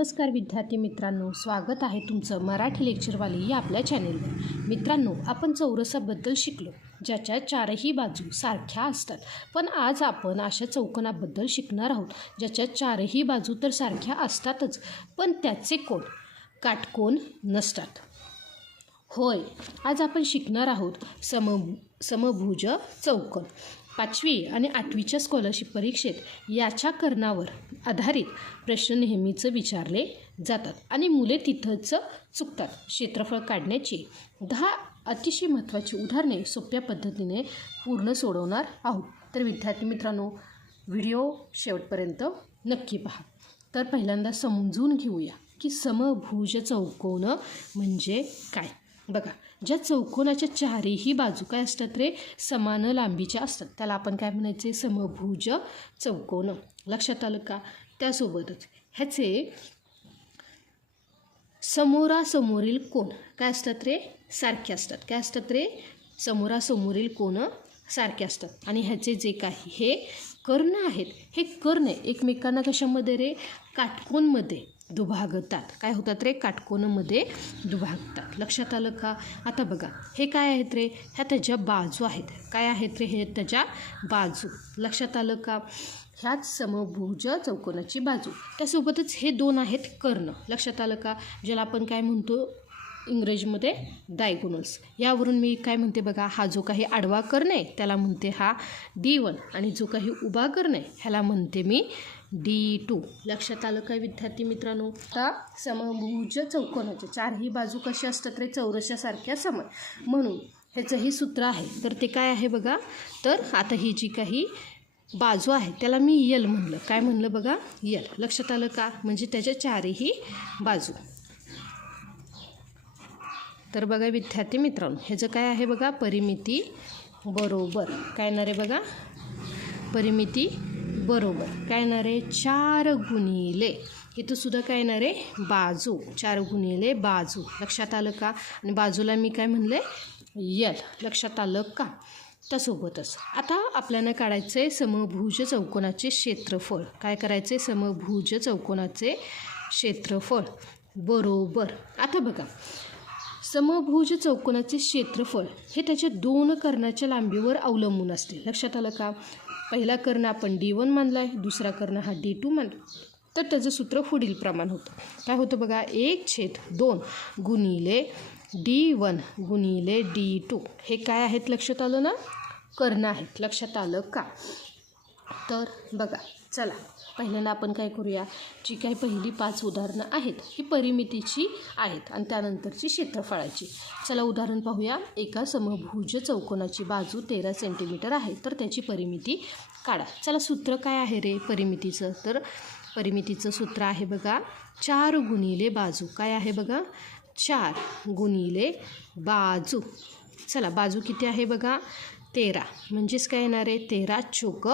नमस्कार विद्यार्थी मित्रांनो, स्वागत आहे तुमचं मराठी लेक्चरवाली या आपल्या चॅनेलवर। मित्रांनो, आपण चौरसाबद्दल शिकलो, ज्याच्या चारही बाजू सारख्या असतात। पण आज आपण अशा चौकोनाबद्दल शिकणार आहोत, ज्याच्या चारही बाजू तर सारख्या असतातच, पण त्याचे कोन काटकोन नसतात। होय, आज आपण शिकणार आहोत समभुज चौकोन। 5वी आणि 8वीच्या स्कॉलरशिप परीक्षेत याच्या कर्णावर आधारित प्रश्न नेहमीच विचारले जातात आणि मुले तिथंच चुकतात। क्षेत्रफळ काढण्याची 10 अतिशय महत्त्वाची उदाहरणे सोप्या पद्धतीने पूर्ण सोडवणार आहोत। तर विद्यार्थी मित्रांनो, व्हिडिओ शेवटपर्यंत नक्की पहा। तर पहिल्यांदा समजून घेऊया की समभुज चौकोन म्हणजे काय। बघा, ज्या चौकोनाच्या चारही बाजू काय असतात रे, समान लांबीच्या असतात, त्याला आपण काय म्हणायचे, समभुज चौकोन। लक्षात आलं का? त्यासोबतच ह्याचे समोरासमोरील कोन काय असतात रे, सारखे असतात। काय असतात रे, समोरासमोरील कोन सारखे असतात। आणि ह्याचे जे काही हे कर्ण आहेत, हे कर्ण एकमेकांना कशामध्ये रे, काटकोनमध्ये दुभागतात। काय होतात रे, काटकोनमध्ये दुभागतात। लक्षात आलं का? आता बघा, हे काय आहेत रे, ह्या त्याच्या बाजू आहेत। काय आहेत रे, हे त्याच्या बाजू। लक्षात आलं का? ह्याच समभुज चौकोनाची बाजू। त्यासोबतच हे दोन आहेत कर्ण। लक्षात आलं का? ज्याला आपण काय म्हणतो इंग्रजीमध्ये डायगोनल्स। यावरून मी काय म्हणते बघा, हा जो काही आडवा कर्ण आहे त्याला म्हणते हा D1 आणि जो काही उभा कर्ण आहे ह्याला म्हणते मी D2। लक्षात आलं काय विद्यार्थी मित्रांनो? आता समभुज चौकोनाच्या चारही बाजू कशा असतात रे, चौरसासारख्या समान, म्हणून ह्याचंही सूत्र आहे। तर ते काय आहे बघा, तर आता ही जी काही बाजू आहे त्याला मी यल म्हणलं। काय म्हणलं बघा, यल। लक्षात आलं का? म्हणजे त्याच्या चारही बाजू। तर बघा विद्यार्थी मित्रांनो, ह्याचं काय आहे बघा, परिमिती बरोबर काय येणार आहे बघा, परिमिती बरोबर काय येणार आहे, 4 गुणिले इथं सुद्धा काय येणार आहे, बाजू, 4 गुणिले बाजू। लक्षात आलं का? आणि बाजूला मी काय म्हणले, यल। लक्षात आलं का? त्यासोबतच आता आपल्याला काढायचं आहे समभुज चौकोनाचे क्षेत्रफळ। काय करायचे, समभुज चौकोनाचे क्षेत्रफळ बरोबर। आता बघा, समभुज चौकोनाचे क्षेत्रफळ हे त्याच्या दोन कर्णाच्या लांबीवर अवलंबून असते। लक्षात आलं का? पहिला कर्ण आपण D1 मानला आहे, दुसरा कर्ण हा D2 मानला, तर त्याचं सूत्र पुढील प्रमाण होतं। काय होतं बघा, 1/2 गुणिले D1 गुणिले D2। हे काय आहेत लक्षात आलं ना, कर्ण आहेत। लक्षात आलं का? तर बघा, चला पहिल्यांदा आपण काय करूया, जी काही पहिली 5 उदाहरणं आहेत ही परिमितीची आहेत आणि त्यानंतरची क्षेत्रफळाची। चला उदाहरण पाहूया। एका समभुज चौकोनाची बाजू 13 सेंटीमीटर आहे, तर त्याची परिमिती काढा। चला, सूत्र काय आहे रे परिमितीचं, तर परिमितीचं सूत्र आहे बघा 4 गुणिले बाजू। काय आहे बघा, 4 गुणिले बाजू। चला, बाजू किती आहे बघा, 13, म्हणजेच काय येणार आहे, 13 चोक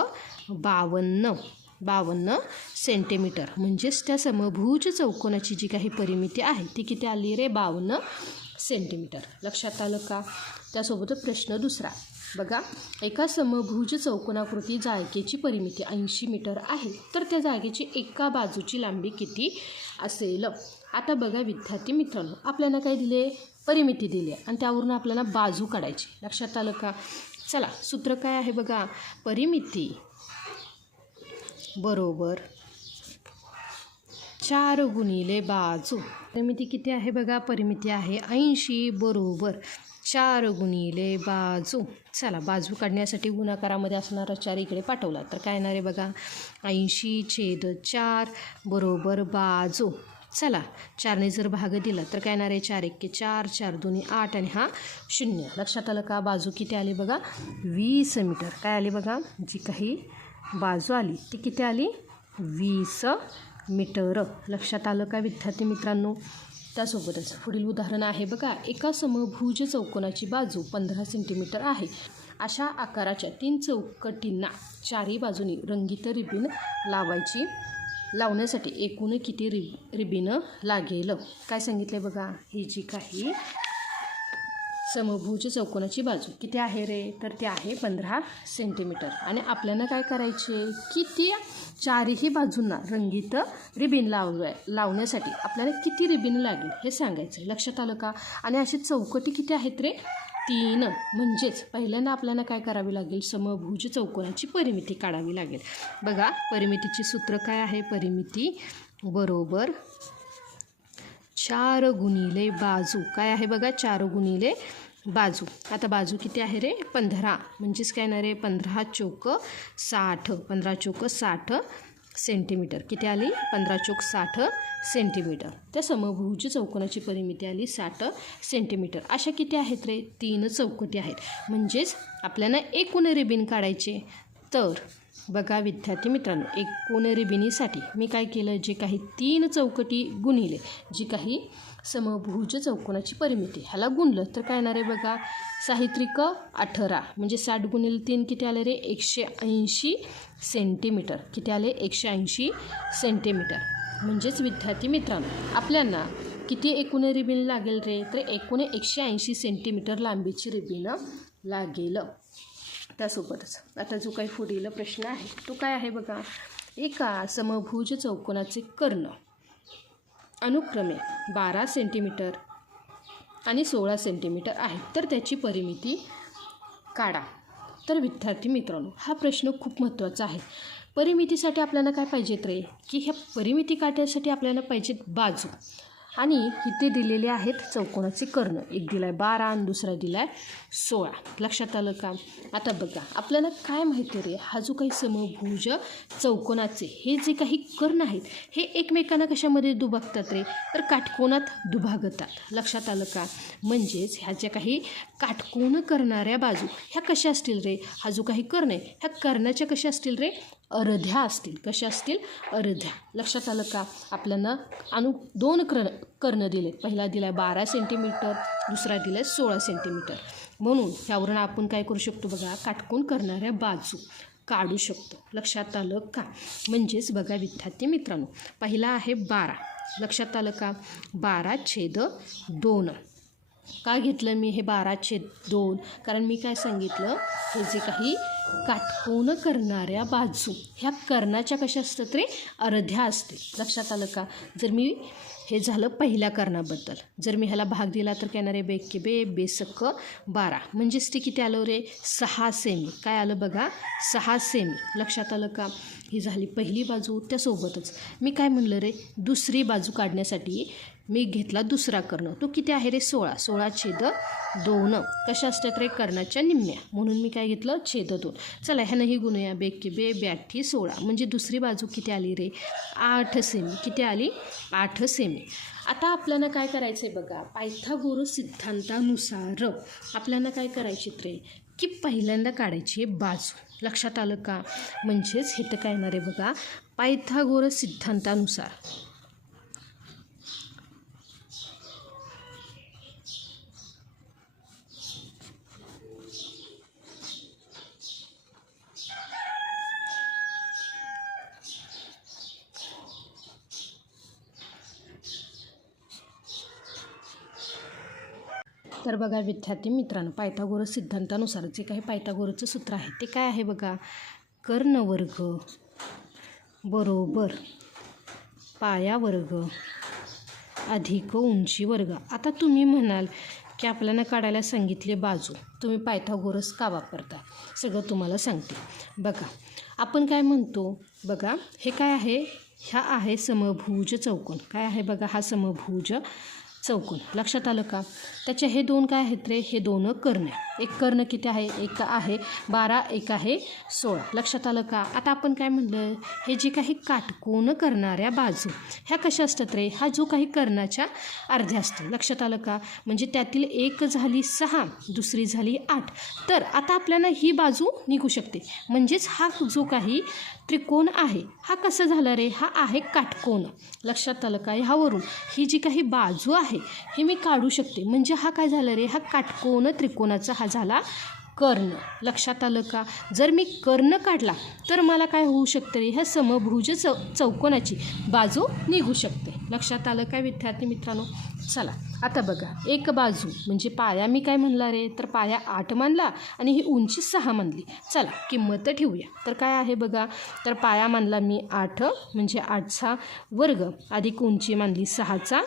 52 सेंटीमीटर। म्हणजेच त्या समभुज चौकोनाची जी काही परिमिती आहे ती किती आली रे, 52 सेंटीमीटर। लक्षात आलं का? त्यासोबतच प्रश्न दुसरा बघा, एका समभुज चौकोनाकृती जागेची परिमिती 80 मीटर आहे, तर त्या जागेची एका बाजूची लांबी किती असेल? आता बघा विद्यार्थी मित्रांनो, आपल्याला काय दिले, परिमिती दिली आहे आणि त्यावरून आपल्याला बाजू काढायची। लक्षात आलं का? चला, सूत्र काय आहे बघा, परिमिती बरोबर 4 गुणिले बाजू। परिमिती किती आहे बघा, परिमिती आहे 80 बरोबर 4 गुणिले बाजू। चला, बाजू काढण्यासाठी गुणाकारामध्ये असणारा 4 इकडे पाठवला, तर काय येणार आहे बघा, 80/4 बरोबर बाजू। चला, 4ने जर भाग दिला तर काय येणार आहे, 4 1 4, 4 2 8 आणि हा 0। लक्षात आलं का? बाजू किती आली बघा, 20 मीटर। काय आली बघा, जी काही बाजू आली ती किती आली, 20 मीटर। लक्षात आलं का विद्यार्थी मित्रांनो? त्यासोबतच पुढील उदाहरण आहे बघा, एका समभुज चौकोनाची बाजू 15 सेंटीमीटर आहे। अशा आकाराच्या 3 चौकटींना चारही बाजूनी रंगीत रिबीन लावण्यासाठी एकूण किती रिबीन लागेल? काय सांगितलं बघा, ही जी काही समभुज चौकोनाची बाजू किती आहे रे, तर ते आहे 15 सेंटीमीटर. आणि आपल्याला काय करायचे की ती चारही बाजूंना रंगीत रिबीन लावण्यासाठी आपल्याला किती रिबीन लागेल हे सांगायचं आहे. लक्षात आलं का. आणि अशी चौकटी किती आहेत रे, 3. म्हणजेच पहिल्यांदा आपल्याला काय करावी लागेल, समभुज चौकोनाची परिमिती काढावी लागेल. बघा परिमितीची सूत्र काय आहे, परिमिती बरोबर 4 गुणिले बाजू. काय आहे बघा, 4 गुणिले बाजू. आता बाजू किती आहे रे, 15. म्हणजेच काय ना रे, 15 चोक 60. 15 चोक 60 सेंटीमीटर. किती आली, 15 चोक 60 सेंटीमीटर. त्या समभुज चौकोनाची परिमिती आली 60 सेंटीमीटर. अशा किती आहेत रे, 3 चौकटी आहेत. म्हणजेच आपल्याला एकूण रिबीन काढायचे. तर बघा विद्यार्थी मित्रांनो, एकूण रिबिनीसाठी मी काय केलं, जे काही 3 चौकटी गुणिले जी काही समभुज चौकोनाची परिमिती ह्याला गुणलं तर काय येणार आहे बघा, 6 18 म्हणजे 60 गुणिले 3 किती आले रे, 180 सेंटीमीटर. किती आले, 180 सेंटीमीटर. म्हणजेच विद्यार्थी मित्रांनो आपल्याला किती एकूण रिबीन लागेल रे, तर एकूण 180 सेंटीमीटर लांबीची रिबीन लागेल. त्यासोबतच आता जो काही पुढील प्रश्न आहे तो काय आहे बघा, एका समभुज चौकोनाचे कर्ण अनुक्रमे 12 सेंटीमीटर आणि 16 सेंटीमीटर आहे, तर त्याची परिमिती काढा. तर विद्यार्थी मित्रांनो हा प्रश्न खूप महत्त्वाचा आहे. परिमितीसाठी आपल्याला काय पाहिजेत रे, की ह्या परिमिती काढण्यासाठी आपल्याला पाहिजेत बाजू. आणि इथे दिलेले आहेत चौकोनाचे कर्ण, एक दिला आहे 12 आणि दुसरा दिला आहे 16. लक्षात आलं का. आता बघा आपल्याला काय माहिती रे, हा जो काही समभुज चौकोनाचे हे जे काही कर्ण आहेत हे एकमेकांना कशामध्ये दुभागतात रे, तर काटकोनात दुभागतात. लक्षात आलं का. म्हणजेच ह्या ज्या काही काटकोन करणाऱ्या बाजू ह्या कशा असतील रे, हा जो काही कर्ण आहे ह्या कर्णाच्या कशा असतील रे, अर्ध्या असतील. कशा असतील, अर्ध्या. लक्षात आलं का. आपल्याला 2 कर्ण दिले, पहिला दिला 12 सेंटीमीटर, दुसरा दिला 16 सेंटीमीटर. म्हणून ह्यावरून आपण काय करू शकतो बघा, काटकोन करणाऱ्या बाजू काढू शकतो. लक्षात आलं का. म्हणजेच बघा विद्यार्थी मित्रांनो, पहिला आहे 12. लक्षात आलं का. 12/2. का घेतलं मी हे 12/2, कारण मी काय सांगितलं, हे जे काही काटकोन करणाऱ्या बाजू ह्या कर्णाच्या कशा असतात रे, अर्ध्या असते. लक्षात आलं का. जर मी हे झालं पहिल्या कर्णाबद्दल, जर मी ह्याला भाग दिला तर काय येणार आहे, बेके बे बेसक 12. म्हणजेच ते किती आलं रे, 6 सेमी. काय आलं बघा, 6 सेमी. लक्षात आलं का. ही झाली पहिली बाजू. त्यासोबतच मी काय म्हणलं रे, दुसरी बाजू काढण्यासाठी मी घेतला दुसरा कर्ण, तो किती आहे रे, 16. 16/2 कशा असतात रे, कर्णाच्या निम्म्या. म्हणून मी काय घेतलं, छेद 2. चला ह्यानंही गुणूया, बेके बे 82/16. म्हणजे दुसरी बाजू किती आली रे, 8 सेमी. किती आली, 8 सेमी. आता आपल्याला काय करायचं आहे बघा, पायथागोरस सिद्धांतानुसार आपल्याला काय करायचे रे, की पहिल्यांदा काढायची बाजू. लक्षात आलं का. म्हणजेच हे तर काय येणार आहे बघा, पायथागोरस सिद्धांतानुसार तर बघा विद्यार्थी मित्रांनो, पायथागोरस सिद्धांतानुसार जे काही पायथागोरसचं सूत्र आहे ते काय आहे बघा, कर्णवर्ग बरोबर पायावर्ग अधिक उंची वर्ग. आता तुम्ही म्हणाल की आपल्याला काढायला सांगितले बाजू, तुम्ही पायथागोरस का वापरता, सगळं तुम्हाला सांगते. बघा आपण काय म्हणतो बघा, हे काय आहे, ह्या आहे समभुज चौकोन. काय आहे बघा, हा समभुज चौकोन. लक्षात आलं का. त्याचे हे 2 काय आहेत रे, हे 2 कर्ण. एक कर्ण किती आहे, एक आहे 12, एक आहे 16. लक्षात आलं का. आता आपण काय म्हणलं, हे जे काही काटकोन करणाऱ्या बाजू ह्या कशा असतात रे, हा जो काही कर्णाच्या अर्ध्या असते. लक्षात आलं का. म्हणजे त्यातील एक झाली 6, दुसरी झाली 8. तर आता आपल्याला ही बाजू निघू शकते. म्हणजेच हा जो काही त्रिकोण आहे हा कसा झाला रे, हा आहे काटकोन. लक्षात आलं का. ह्यावरून ही जी काही बाजू आहे ही मी काढू शकते. म्हणजे हा काय झाला रे, हा काटकोन त्रिकोणाचा हा झाला कर्ण. लक्षात आलं का. जर मी कर्ण काढला तर मला काय होऊ शकते रे, ह्या समभुज चौकोनाची बाजू निघू शकते. लक्षात आलं काय विद्यार्थी मित्रांनो? चला आता बघा, एक बाजू म्हणजे पाया मी काय म्हणला रे, तर पाया 8 मानला आणि ही उंची 6 मानली. चला किंमत ठेवूया. तर काय आहे बघा, तर पाया मानला मी 8 म्हणजे 8चा वर्ग अधिक उंची मानली 6चा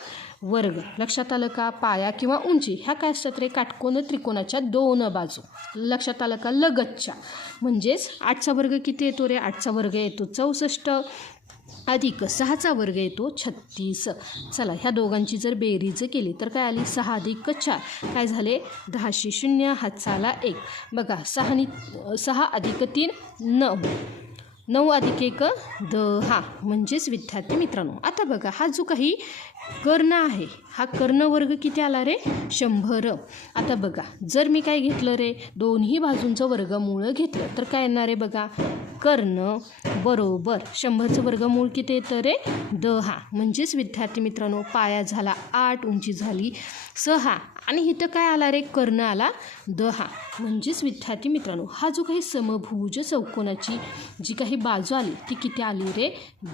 वर्ग. लक्षात आलं का? पाया किंवा उंची ह्या काय असतात रे, काटकोन त्रिकोणाच्या 2 बाजू. लक्षात आलं का? लगतच्या. म्हणजेच 8चा वर्ग किती येतो रे, 8चा वर्ग येतो 64 अधिक 6चा वर्ग येतो 36. चला ह्या दोघांची जर बेरीज केली तर काय आली, 6 अधिक 4 काय झाले 10 0 हातचाला 1. बघा 6 अधिक 3 9, 9 अधिक 1 10. म्हणजेच विद्यार्थी मित्रांनो आता बघा, हा जो काही कर्ण आहे हा कर्ण वर्ग किती आला रे, 100. आता बघा जर मी काय घेतलं रे, दोन्ही बाजूंचं वर्गमूळ घेतलं तर काय येणार आहे बघा, कर्ण बरोबर 100चं वर्गमूळ किती येतं रे, 10. म्हणजेच विद्यार्थी मित्रांनो पाया झाला 8, उंची झाली 6 आणि इथं काय आला रे, कर्ण आला 10. म्हणजेच विद्यार्थी मित्रांनो हा जो काही समभुज चौकोनाची जी काही बाजू आली ती किती आली रे,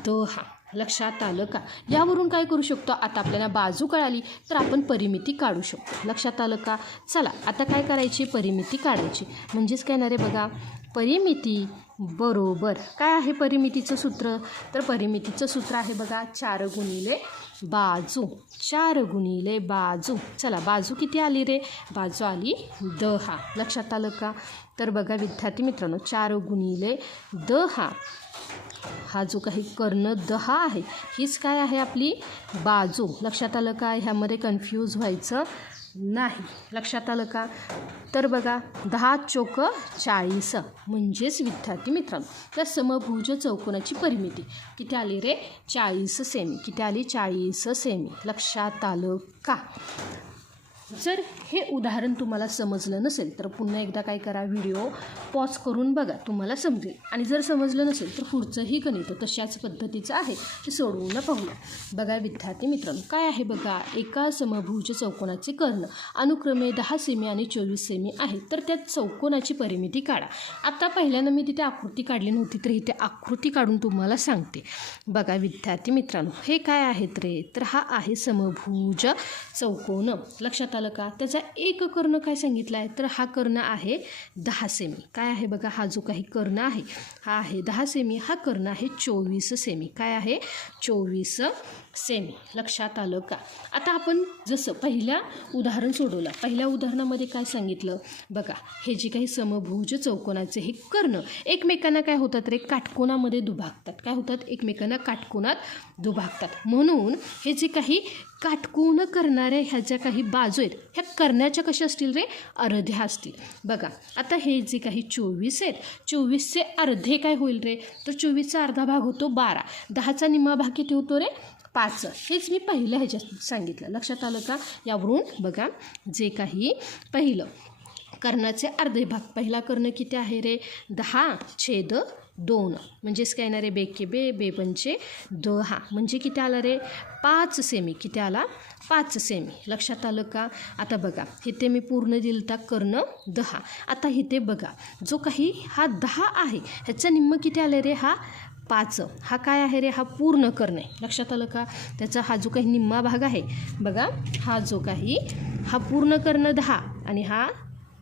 10. लक्षात आलं का? यावरून काय करू शकतो, आता आपल्याला बाजू कळाली तर आपण परिमिती काढू शकतो. लक्षात आलं का? चला आता काय करायची, परिमिती काढायची. म्हणजेच काय ना रे बघा, परिमिती बरोबर काय आहे परिमितीचं सूत्र, तर परिमितीचं सूत्र आहे बघा 4 गुणिले बाजू. 4 गुणिले बाजू. चला बाजू किती आली रे, बाजू आली 10. लक्षात आलं का? तर बघा विद्यार्थी मित्रांनो 4 गुणिले 10 हा जो काही कर्ण 10 आहे हीच काय आहे आपली बाजू. लक्षात आलं का? ह्यामध्ये कन्फ्यूज व्हायचं नाही. लक्षात आलं का? तर बघा 10 चोक 40 म्हणजेच विद्यार्थी मित्रांनो त्या समभुज चौकोनाची परिमिती किती आली रे, 40 सेमी. किती आली, 40 सेमी. लक्षात आलं का? जर हे उदाहरण तुम्हाला समजलं नसेल तर पुन्हा एकदा काय करा, व्हिडिओ पॉज करून बघा, तुम्हाला समजेल. आणि जर समजलं नसेल तर पुढचंही गणित तशाच पद्धतीचं आहे ते सोडवून पाहूया. बघा विद्यार्थी मित्रांनो काय आहे बघा, एका समभुज चौकोनाचे कर्ण अनुक्रमे 10 सेमी आणि 24 सेमी आहे. तर त्या चौकोनाची परिमिती काढा. आता पहिल्यांदा मी तिथे आकृती काढली नव्हती तर इथे आकृती काढून तुम्हाला सांगते. बघा विद्यार्थी मित्रांनो हे काय आहेत रे, तर हा आहे समभुज चौकोन. लक्षात आलं का? त्याचा एक कर्ण काय सांगितला आहे, तर हा कर्ण आहे 10 सेमी. काय आहे बघा, हा जो काही कर्ण आहे हा आहे 10 सेमी, हा कर्ण आहे 24 सेमी. काय आहे 24 सेमी. लक्षात आलं का? आता आपण जसं पहिल्या उदाहरण सोडवलं, पहिल्या उदाहरणामध्ये काय सांगितलं बघा, हे जे काही समभुज चौकोनाचे हे कर्ण एकमेकांना काय होतात रे, काटकोनामध्ये दुभागतात. काय होतात, एकमेकांना काटकोनात दुभागतात. म्हणून हे जे काही काटकोन करणाऱ्या ह्या ज्या काही बाजू आहेत ह्या कर्णाच्या कशा असतील रे, अर्ध्या असतील. बघा आता हे जे काही 24 आहेत, 24चे अर्धे काय होईल रे, तर 24चा अर्धा भाग होतो 12. 10चा निम्मा भाग किती होतो रे, 5. हेच मी पहिल्या ह्याच्यात सांगितलं. लक्षात आलं का? यावरून बघा जे काही पहिलं कर्णाचे अर्धे भाग, पहिला कर्ण किती आहे रे, 10/2 म्हणजेच काय येणार रे, बेके बे बे पंचे 10 म्हणजे किती आला रे, 5 सेमी. किती आला, 5 सेमी. लक्षात आलं का? आता बघा इथे मी पूर्ण दिलता कर्ण 10. आता इथे बघा जो काही हा 10 आहे ह्याचं निम्म किती आले रे, हा 5. हा काय आहे रे, हा पूर्ण कर्ण आहे. लक्षात आलं का? त्याचा हा जो काही निम्मा भाग आहे बघा, हा जो काही हा पूर्ण कर्ण 10 आणि हा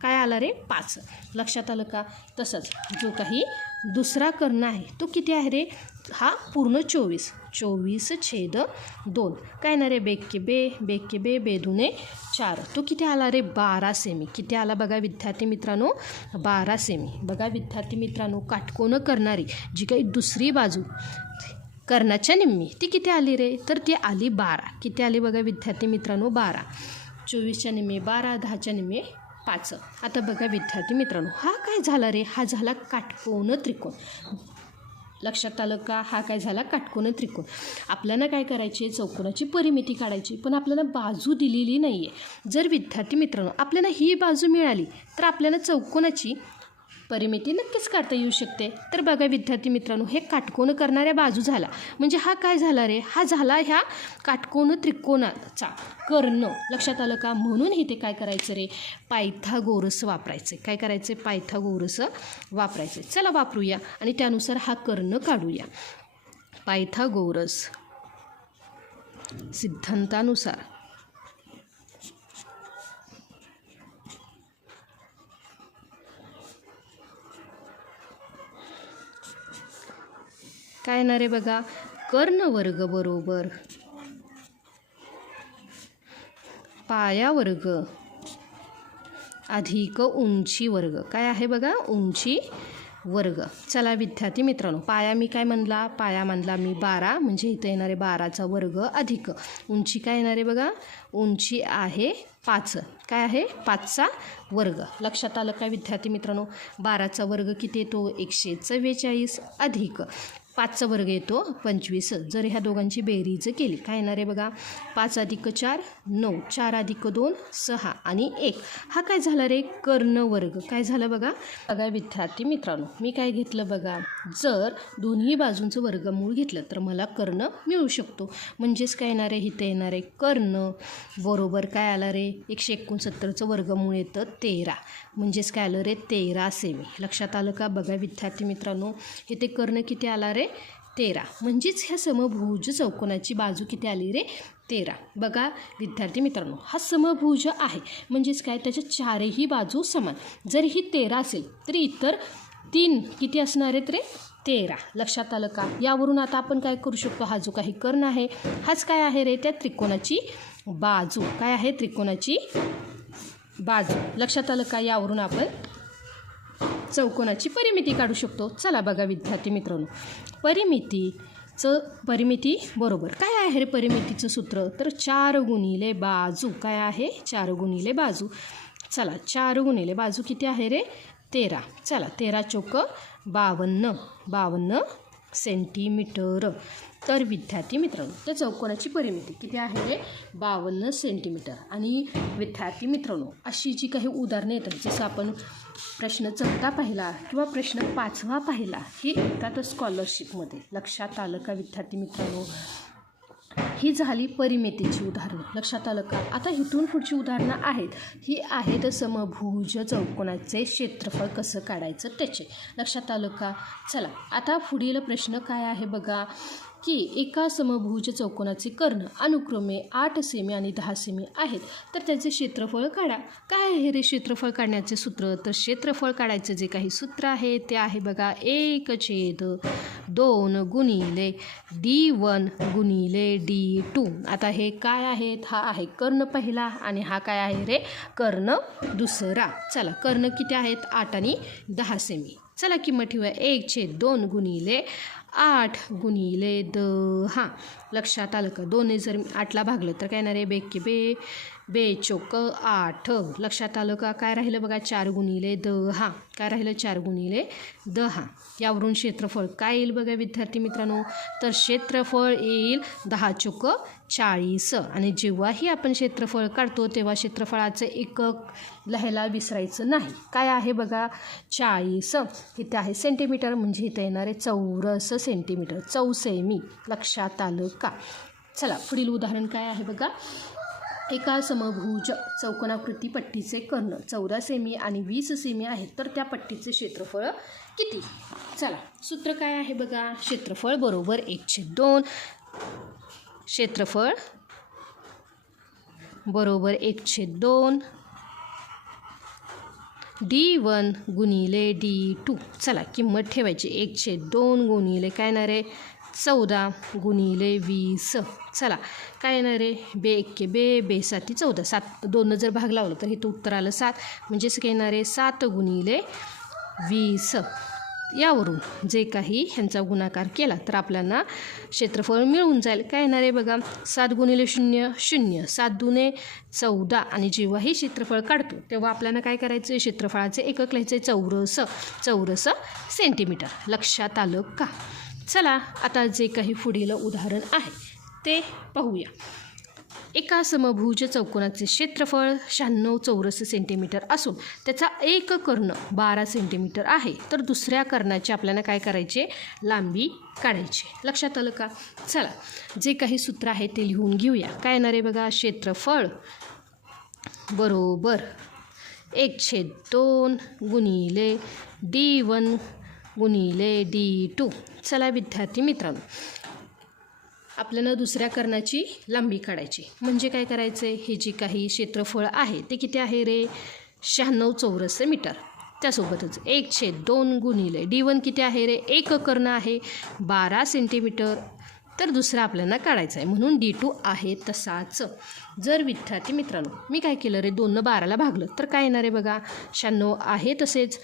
काय आला रे, 5. लक्षात आलं का? तसंच जो काही दुसरा कर्ण आहे तो किती आहे रे, हा पूर्ण 24. 24/2 काय येणार रे, बेके बे बे दुने 4. तो किती आला रे, 12 सेमी. किती आला बघा विद्यार्थी मित्रांनो, 12 सेमी. बघा विद्यार्थी मित्रांनो काटकोन करणारी जी काही दुसरी बाजू कर्णाच्या निम्मी ती किती आली रे, तर ती आली 12. किती आली बघा विद्यार्थी मित्रांनो, 12. 24च्या निम्मे 12, 10च्या निम्मे 5. आता बघा विद्यार्थी मित्रांनो हा काय झाला रे, हा झाला काटकोन त्रिकोण. लक्षात आलं का? हा काय झाला, काटकोन त्रिकोण. आपल्याला काय करायची, चौकोनाची परिमिती काढायची, पण आपल्याला बाजू दिलेली नाही आहे. जर विद्यार्थी मित्रांनो आपल्याला ही बाजू मिळाली तर आपल्याला चौकोनाची परिमिती नक्कीच काढता येऊ शकते. तर बघा विद्यार्थी मित्रांनो हे काटकोन करणाऱ्या बाजू झाला म्हणजे हा काय झाला रे, हा झाला ह्या काटकोन त्रिकोणाचा कर्ण. लक्षात आलं का? म्हणून इथे काय करायचं रे, पायथागोरस वापरायचे. काय करायचे, पायथागोरस वापरायचे. चला वापरूया आणि त्यानुसार हा कर्ण काढूया. पायथागोरस सिद्धांतानुसार काय येणार आहे बघा, कर्ण वर्ग बरोबर पाया वर्ग अधिक उंची वर्ग. काय आहे बघा, उंची वर्ग. चला विद्यार्थी मित्रांनो, पाया मी काय म्हणला, पाया म्हणला मी 12, म्हणजे इथं येणार आहे 12चा वर्ग अधिक उंची. काय येणार आहे बघा, उंची आहे 5. काय आहे, 5चा वर्ग. लक्षात आलं काय विद्यार्थी मित्रांनो. 12चा वर्ग किती येतो, 144 अधिक 5चा वर्ग येतो 25. जर ह्या दोघांची बेरीज केली काय येणार आहे बघा, 5 अधिक 4 9, 4 अधिक 2 6 आणि 1. हा काय झाला रे, कर्ण वर्ग. काय झालं बघा. बघा विद्यार्थी मित्रांनो, मी काय घेतलं बघा, जर दोन्ही बाजूंचं वर्गमूळ घेतलं तर मला कर्ण मिळू शकतो. म्हणजेच काय येणार आहे, इथं येणार आहे कर्ण बरोबर काय आलं रे, 169चं वर्गमूळ येतं 13. म्हणजेच काय आलं रे, 13 सेमी. लक्षात आलं का. बघा विद्यार्थी मित्रांनो, इथे कर्ण किती आला रे, 13. म्हणजेच ह्या समभुज चौकोनाची बाजू किती आली रे, 13. बघा विद्यार्थी मित्रांनो, हा समभुज आहे म्हणजेच काय, त्याच्या चारही बाजू समान. जर ही 13 असेल तर इतर 3 किती असणार आहेत रे, 13. लक्षात आलं का. यावरून आता आपण काय करू शकतो, हा जो काही कर्ण आहे हाच काय आहे रे, त्या त्रिकोणाची बाजू. काय आहे, त्रिकोणाची बाजू. लक्षात आलं का. यावरून आपण चौकोनाची परिमिती काढू शकतो. चला बघा विद्यार्थी मित्रांनो, परिमिती बरोबर काय आहे रे, परिमितीचं सूत्र तर 4 गुणिले बाजू. काय आहे, 4 गुणिले बाजू. चला 4 गुणिले बाजू किती आहे रे, 13. चला 13 चौक 52 सेंटीमीटर. तर विद्यार्थी मित्रांनो, तर चौकोनाची परिमिती किती आहे रे, 52 सेंटीमीटर. आणि विद्यार्थी मित्रांनो, अशी जी काही उदाहरणे येतात, जसं आपण प्रश्न 4 पाहिला किंवा प्रश्न 5 पाहिला, हे येतात स्कॉलरशिपमध्ये. लक्षात आलं का विद्यार्थी मित्रांनो. ही झाली परिमितीची उदाहरणं. लक्षात आलं का. आता इथून पुढची उदाहरणं आहेत, ही आहेत समभुज चौकोनाचे क्षेत्रफळ कसं काढायचं त्याचे. लक्षात आलं का. चला आता पुढील प्रश्न काय आहे बघा, की एका समभुज चौकोनाचे कर्ण अनुक्रमे 8 सेमी आणि 10 सेमी आहेत, तर त्याचे क्षेत्रफळ काढा. काय आहे रे क्षेत्रफळ काढण्याचे सूत्र, तर क्षेत्रफळ काढायचं जे काही सूत्र आहे ते आहे बघा, 1/2 गुणिले D1 गुणिले D2. आता हे काय आहेत, हा आहे कर्ण पहिला आणि हा काय आहे रे, कर्ण दुसरा. चला कर्ण किती आहेत, 8 आणि 10 सेमी. चला किंमत ठेवूया, 1/2 गुणिले 8 गुणिले 10. लक्षात आलं का. 2 जर 8ला भागलं तर काय येणार आहे, 2 बे चौक 8. लक्षात आलं का. काय राहिलं बघा, 4 गुणिले 10. काय राहिलं, 4 गुणिले 10. यावरून क्षेत्रफळ काय येईल बघा विद्यार्थी मित्रांनो, तर क्षेत्रफळ येईल 10 चौक 40. आणि जेव्हाही आपण क्षेत्रफळ काढतो तेव्हा क्षेत्रफळाचं एकक लिहायला विसरायचं नाही. काय आहे बघा, 40. इथे आहे सेंटीमीटर, म्हणजे इथं येणार आहे चौरस सेंटीमीटर, चौसेमी. लक्षात आलं का. चला पुढील उदाहरण काय आहे बघा, एका समभुज चौकोनाकृती पट्टीचे कर्ण 14 सेमी आणि 20 सेमी आहेत, तर त्या पट्टीचे क्षेत्रफळ किती. चला सूत्र काय आहे बघा, क्षेत्रफळ बरोबर 1/2. क्षेत्रफळ बरोबर 1/2 D1 गुणिले D2. चला किंमत ठेवायची, 1/2 गुणिले काय येणार आहे, 14 गुणिले 20. चला काय येणार आहे, 2 बे 7 14. 7 2 जर भाग लावलं तर इथं उत्तर आलं 7. म्हणजेच काय येणार आहे, 7 गुणिले 20. यावरून जे काही ह्यांचा गुणाकार केला तर आपल्याला क्षेत्रफळ मिळून जाईल. काय येणार आहे बघा, 7 गुणिले 0 0, 7 दुने 14. आणि जेव्हाही क्षेत्रफळ काढतो तेव्हा आपल्याला काय करायचं, क्षेत्रफळाचे एकक लिहायचे चौरस सेंटीमीटर. लक्षात आलं का. चला आता जे काही पुढील उदाहरण आहे ते पाहूया. एका समभुज चौकोनाचे क्षेत्रफळ 96 चौरस सेंटीमीटर असून त्याचा एक कर्ण 12 सेंटीमीटर आहे, तर दुसऱ्या कर्णाची आपल्याला काय करायचे, लांबी काढायची. लक्षात आलं का. चला जे काही सूत्र आहे ते लिहून घेऊया. काय येणार आहे बघा, क्षेत्रफळ बरोबर 1/2 गुणिले D1 गुणिले D2. चला विद्यार्थी मित्रांनो, आपल्याला दुसऱ्या कर्णाची लांबी काढायची. म्हणजे काय करायचं आहे, हे जे काही क्षेत्रफळ आहे ते किती आहे रे, 96 चौरस मीटर. त्यासोबतच 1/2 गुणिले D1 किती आहे रे, एक कर्ण आहे 12 सेंटीमीटर. तर दुसरा आपल्याला काढायचा आहे म्हणून D2 आहे तसाच. जर विद्यार्थी मित्रांनो मी काय केलं रे, 2 ने 12ला भागलं तर काय येणार आहे बघा, 96 आहे तसेच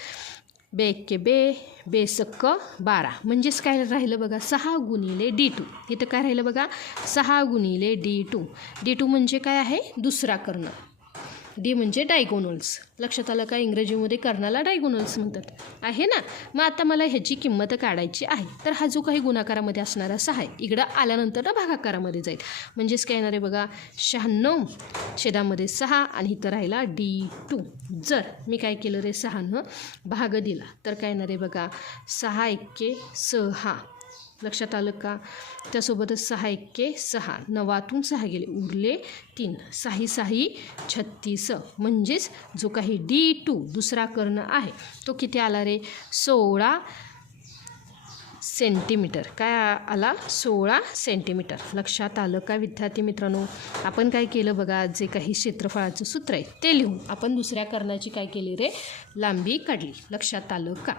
2 एक्के 2, 2 सक्क 12. म्हणजेच काय राहिलं बघा, 6 गुणिले D2. इथं काय राहिलं बघा, 6 गुणिले D2. D2 म्हणजे काय आहे, दुसरा कर्ण. डी म्हणजे डायगोनल्स. लक्षात आलं का, इंग्रजीमध्ये कर्णाला डायगोनल्स म्हणतात आहे ना. मग आता मला ह्याची किंमत काढायची आहे. तर हा जो काही गुणाकारामध्ये असणारा 6 आहे इकडं आल्यानंतर ना भागाकारामध्ये जाईल. म्हणजेच काय येणार आहे बघा, 96 छेदामध्ये 6 आणि इथं राहिला D2. जर मी काय केलं रे, 6नं भाग दिला तर काय येणार आहे बघा, 6 एक्के 6. लक्षात आलं का. त्यासोबतच 6 एक्के 6, 9तून 6 गेले उरले 3, 6 6 36. म्हणजेच जो काही D2 दुसरा कर्ण आहे तो किती आला रे, 16 सेंटीमीटर. काय आला, 16 सेंटीमीटर. लक्षात आलं का विद्यार्थी मित्रांनो. आपण काय केलं बघा, जे काही क्षेत्रफळाचं सूत्र आहे ते लिहून आपण दुसऱ्या कर्णाची काय केली रे, लांबी काढली. लक्षात आलं का.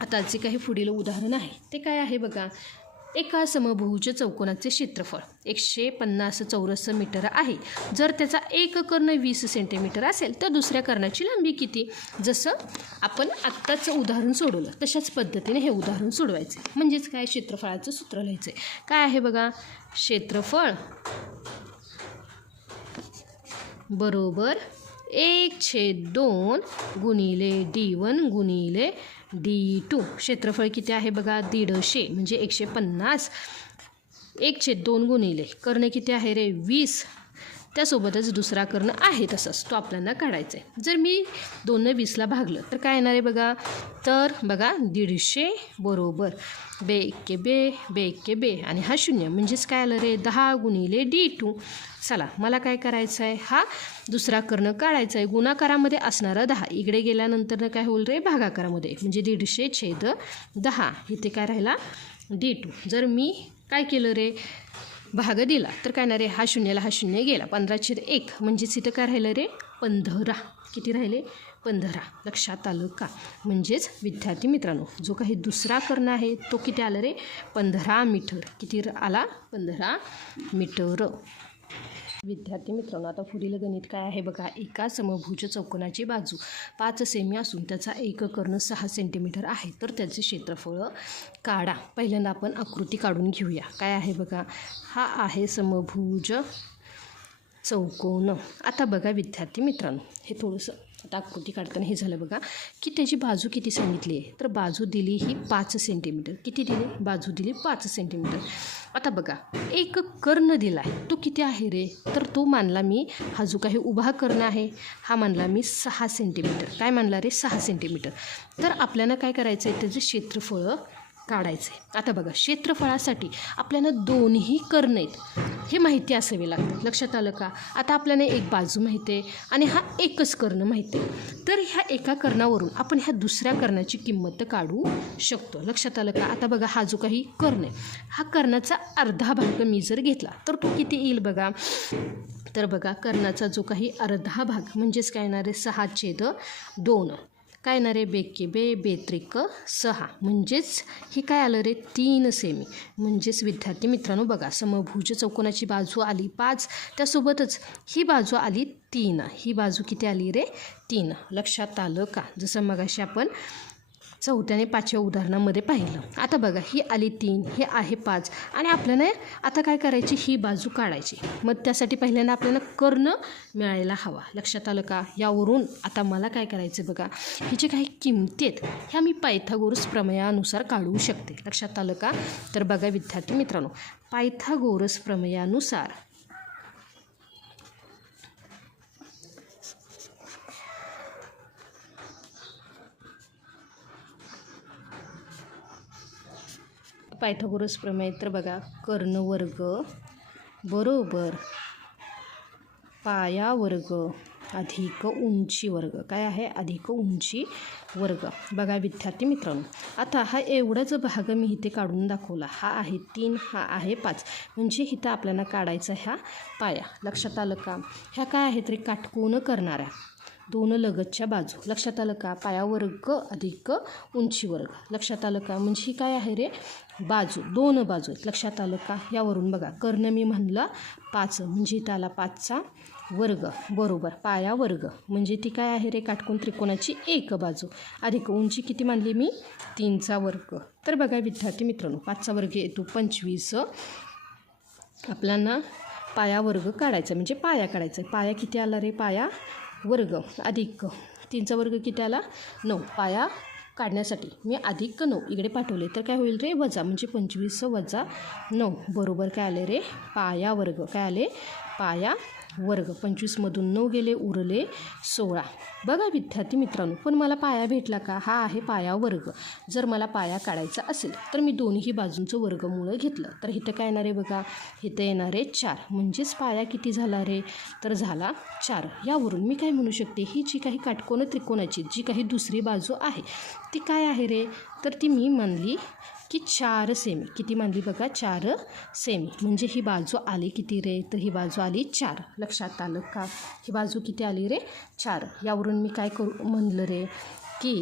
आता जे काही पुढील उदाहरण आहे ते काय आहे बघा, एका समभुज चौकोनाचे क्षेत्रफळ 150 चौरस मीटर आहे. जर त्याचा एक कर्ण 20 सेंटीमीटर असेल तर दुसऱ्या कर्णाची लांबी किती. जसं आपण आत्ताच उदाहरण सोडवलं तशाच पद्धतीने हे उदाहरण सोडवायचे. म्हणजेच काय, क्षेत्रफळाचं सूत्र लिहायचं आहे. काय आहे बघा, क्षेत्रफळ बरोबर 1/2 गुणिले D1 गुणिले D2. क्षेत्रफळ किती आहे बघा, 150 म्हणजे 150. 1/2 गुणिले कर्ण किती आहे रे, 20. त्यासोबतच दुसरा कर्ण आहे तसंच तो आपल्याला काढायचा आहे. जर मी 2 ने 20ला भागलं तर काय येणार आहे बघा, तर बघा 150 बरोबर 2 एक्के 2, 2 एक्के 2 आणि हा 0. म्हणजेच काय आलं रे, 10 गुणिले D2. चला मला काय करायचं आहे, हा दुसरा कर्ण काढायचा आहे. गुणाकारामध्ये असणारा 10 इकडे गेल्यानंतर काय होईल रे, भागाकारामध्ये. म्हणजे 150/10. इथे काय राहिला, D2. जर मी काय केलं रे, भाग दिला तर काय ना रे, हा 0ला हा 0 गेला, 15/1. म्हणजेच इथं काय राहिलं रे, 15. किती राहिले, 15. लक्षात आलं का. म्हणजेच विद्यार्थी मित्रांनो जो काही दुसरा कर्ण आहे तो किती आला रे, 15 मीटर. किती आला, 15 मीटर. विद्यार्थी मित्रांनो आता पुढील गणित काय आहे बघा, एका समभुज चौकोनाची बाजू 5 सेमी असून त्याचा एक कर्ण 6 सेंटीमीटर आहे. तर त्याचे क्षेत्रफळ काढा. पहिल्यांदा आपण आकृती काढून घेऊया. काय आहे बघा, हा आहे समभुज चौकोन. आता बघा विद्यार्थी मित्रांनो हे थोडंसं आता आकृती काढताना हे झालं बघा की त्याची बाजू किती सांगितली आहे. तर बाजू दिली ही 5 सेंटीमीटर. किती दिली, बाजू दिली 5 सेंटीमीटर. आता बघा एक कर्ण दिला आहे तो किती आहे रे, तर तो मानला मी, हा जो काही उभा कर्ण आहे हा मानला मी 6 सेंटीमीटर. काय मानला रे, 6 सेंटीमीटर. तर आपल्याला काय करायचं आहे, त्याचं क्षेत्रफळ काढायचं आहे. आता बघा क्षेत्रफळासाठी आपल्याला दोन्ही कर्ण आहेत हे माहिती असावे लागतं. लक्षात आलं का. आता आपल्याला एक बाजू माहिती आहे आणि हा एकच कर्ण माहिती आहे. तर ह्या एका कर्णावरून आपण ह्या दुसऱ्या कर्णाची किंमत काढू शकतो. लक्षात आलं का. आता बघा हा जो काही कर्ण आहे हा कर्णाचा अर्धा भाग मी जर घेतला तर तो किती येईल बघा. तर बघा कर्णाचा जो काही अर्धा भाग म्हणजेच काय येणार आहे 6/2. काय येणार आहे 2 एक्के 2, 2 त्रिक 6. म्हणजेच ही काय आलं रे 3 सेमी. म्हणजेच विद्यार्थी मित्रांनो बघा समभुज चौकोनाची बाजू आली 5, त्यासोबतच ही बाजू आली 3. ही बाजू किती आली रे 3. लक्षात आलं का. जसं मगाशी आपण 4थ्या आणि 5व्या उदाहरणामध्ये पाहिलं. आता बघा ही आली 3, हे आहे 5 आणि आपल्याला आता काय करायची, ही बाजू काढायची. मग त्यासाठी पहिल्यांदा आपल्याला कर्ण मिळायला हवा. लक्षात आलं का. यावरून आता मला काय करायचं बघा, ही जे काही किमती आहेत ह्या मी पायथागोरस प्रमेयानुसार काढू शकते. लक्षात आलं का. तर बघा विद्यार्थी मित्रांनो पायथागोरस प्रमेयानुसार पायथागोरस प्रमेय तर बघा कर्ण वर्ग बरोबर पाया वर्ग अधिक उंची वर्ग. काय आहे? अधिक उंची वर्ग. बघा विद्यार्थी मित्रांनो, आता हा एवढा जो भाग मी इथे काढून दाखवला, हा आहे 3, हा आहे 5. म्हणजे इथं आपल्याला काढायचा ह्या पाया. लक्षात आलं का? ह्या काय आहेत रे? काटकोन करणाऱ्या दोन लगतच्या बाजू. लक्षात आलं का? पाया वर्ग अधिक उंची वर्ग. लक्षात आलं का? म्हणजे ही काय आहे रे? बाजू, दोन बाजू आहेत. लक्षात आलं का? यावरून बघा, कर्ण मी म्हणला 5, म्हणजे इथं आला 5चा वर्ग बरोबर पाया वर्ग. म्हणजे ती काय आहे रे? काटकोन त्रिकोणाची एक बाजू अधिक उंची किती मानली मी? 3चा वर्ग. तर बघा विद्यार्थी मित्रांनो, 5चा वर्ग येतो 25. आपल्याला पाया वर्ग काढायचा, म्हणजे पाया काढायचा. पाया किती आला रे? पाया वर्ग अधिक 3चा वर्ग किती आला? 9. पाया काढण्यासाठी मी अधिक 9 इकडे पाठवले, तर काय होईल रे? वजा, म्हणजे 25 वजा 9 बरोबर काय आले रे? पाया वर्ग. काय आले? पाया वर्ग. 25मधून 9 गेले, उरले 16. बघा विद्यार्थी मित्रांनो, पण मला पाया भेटला का? हा आहे पाया वर्ग. जर मला पाया काढायचा असेल तर मी दोन्ही बाजूंचं वर्गमूळ घेतलं, तर इथं काय येणार आहे बघा? इथं येणार आहे 4. म्हणजेच पाया किती झाला रे? तर झाला 4. यावरून मी काय म्हणू शकते? ही जी काही काटकोन त्रिकोणाची जी काही दुसरी बाजू आहे ती काय आहे रे? तर ती मी मानली की 4 सेमी. किती मानली बघा? 4 सेमी. म्हणजे ही बाजू आली किती रे? तर ही बाजू आली 4. लक्षात आलं का? ही बाजू किती आली रे? 4. यावरून मी काय म्हणलं रे? की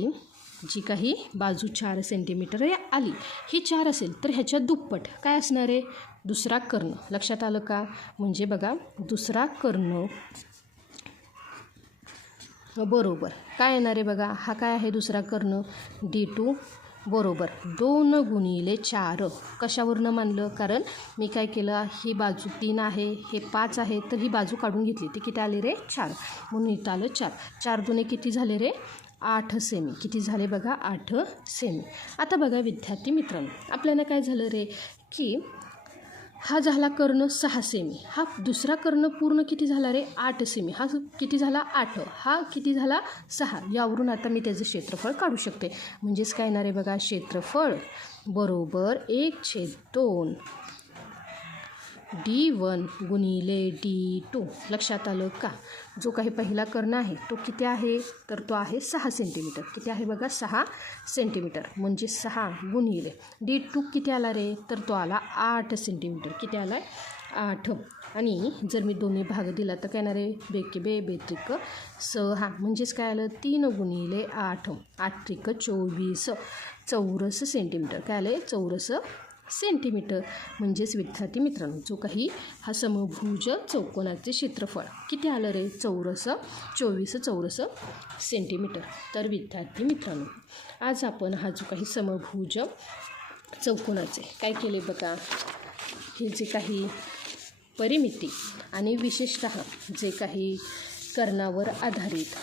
जी काही बाजू 4 सेंटीमीटर आली, ही 4 असेल तर ह्याच्या दुप्पट काय असणार आहे? दुसरा कर्ण. लक्षात आलं का? म्हणजे बघा, दुसरा कर्ण बरोबर काय येणार आहे बघा? हा काय आहे दुसरा कर्ण? D2 बरोबर 2 गुणिले 4. कशावरनं मानलं? कारण मी काय केलं? ही बाजू 3 आहे, हे 5 आहे, तर ही बाजू काढून घेतली. ती किती आली रे? 4. म्हणून इथं आलं 4. 4 दुने किती झाले रे? 8 सेमी. किती झाले बघा? 8 सेमी. आता बघा विद्यार्थी मित्रांनो, आपल्याला काय झालं रे? की हा झाला कर्ण 6 सेमी. हा दुसरा कर्ण पूर्ण किती झाला रे? 8 सेमी. हा किती झाला? 8. हा किती झाला? 6. यावरून आता मी त्याचं क्षेत्रफळ काढू शकते. म्हणजेच काय येणार आहे बघा? क्षेत्रफळ बरोबर 1/2 D1 गुणिले D2. लक्षात आलं का? जो काही पहिला कर्ण आहे तो किती आहे? तर तो आहे 6 सेंटीमीटर. किती आहे बघा? 6 सेंटीमीटर. म्हणजे 6 गुणिले D2 किती आला रे? तर तो आला 8 सेंटीमीटर. किती आला? 8. आणि जर मी दोन्ही भाग दिला तर काय येणार आहे? बेके बे बेत्रिक 6. म्हणजेच काय आलं? 3 गुणिले 8. 8 त्रिक 24 चौरस सेंटीमीटर. काय आलं? चौरस सेंटीमीटर. म्हणजेच विद्यार्थी मित्रांनो, जो काही हा समभुज चौकोनाचे क्षेत्रफळ किती आलं रे? 24 चौरस सेंटीमीटर. तर विद्यार्थी मित्रांनो, आज आपण हा जो काही समभुज चौकोनाचे काय केले बघा? हे जे काही परिमिती आणि विशेषतः जे काही कर्णावर आधारित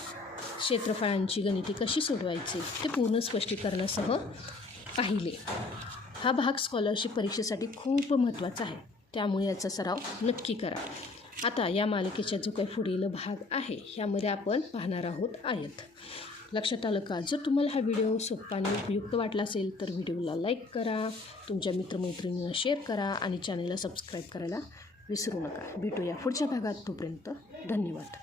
क्षेत्रफळांची गणिते कशी सोडवायची ते पूर्ण स्पष्टीकरणासह पाहिले. हा भाग स्कॉलरशिप परीक्षेसाठी खूप महत्त्वाचा आहे, त्यामुळे याचा सराव नक्की करा. आता या मालिकेचा जो काही पुढील भाग आहे ह्यामध्ये आपण पाहणार आहोत आयत. लक्षात आलं का? जर तुम्हाला हा व्हिडिओ सोपा आणि उपयुक्त वाटला असेल तर व्हिडिओला लाईक करा, तुमच्या मित्रमैत्रिणींना शेअर करा आणि चॅनलला सबस्क्राईब करायला विसरू नका. भेटूया पुढच्या भागात. तोपर्यंत धन्यवाद.